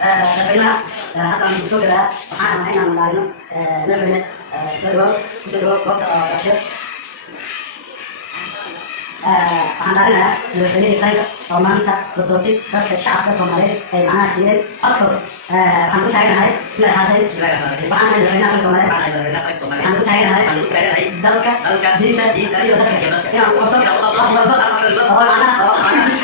madaxweynaha halkan kusoo galaa waxaan ahay inaan laayno madaxweyne soo dhawow kusoo dhawow goobta qabsho waxaan laarinayaa madaxweynihii qaranka oo maanta la doortay dadka shacabka Soomaaliyeed ay macnaha siiyeen codkooda waxaan ku taaganahay waxaan ahay madaxweynaha qaranka Soomaaliyeed waxaan ku taaganahay dalka diinta iyo dadka inaan u qabto wax walba oo macnaha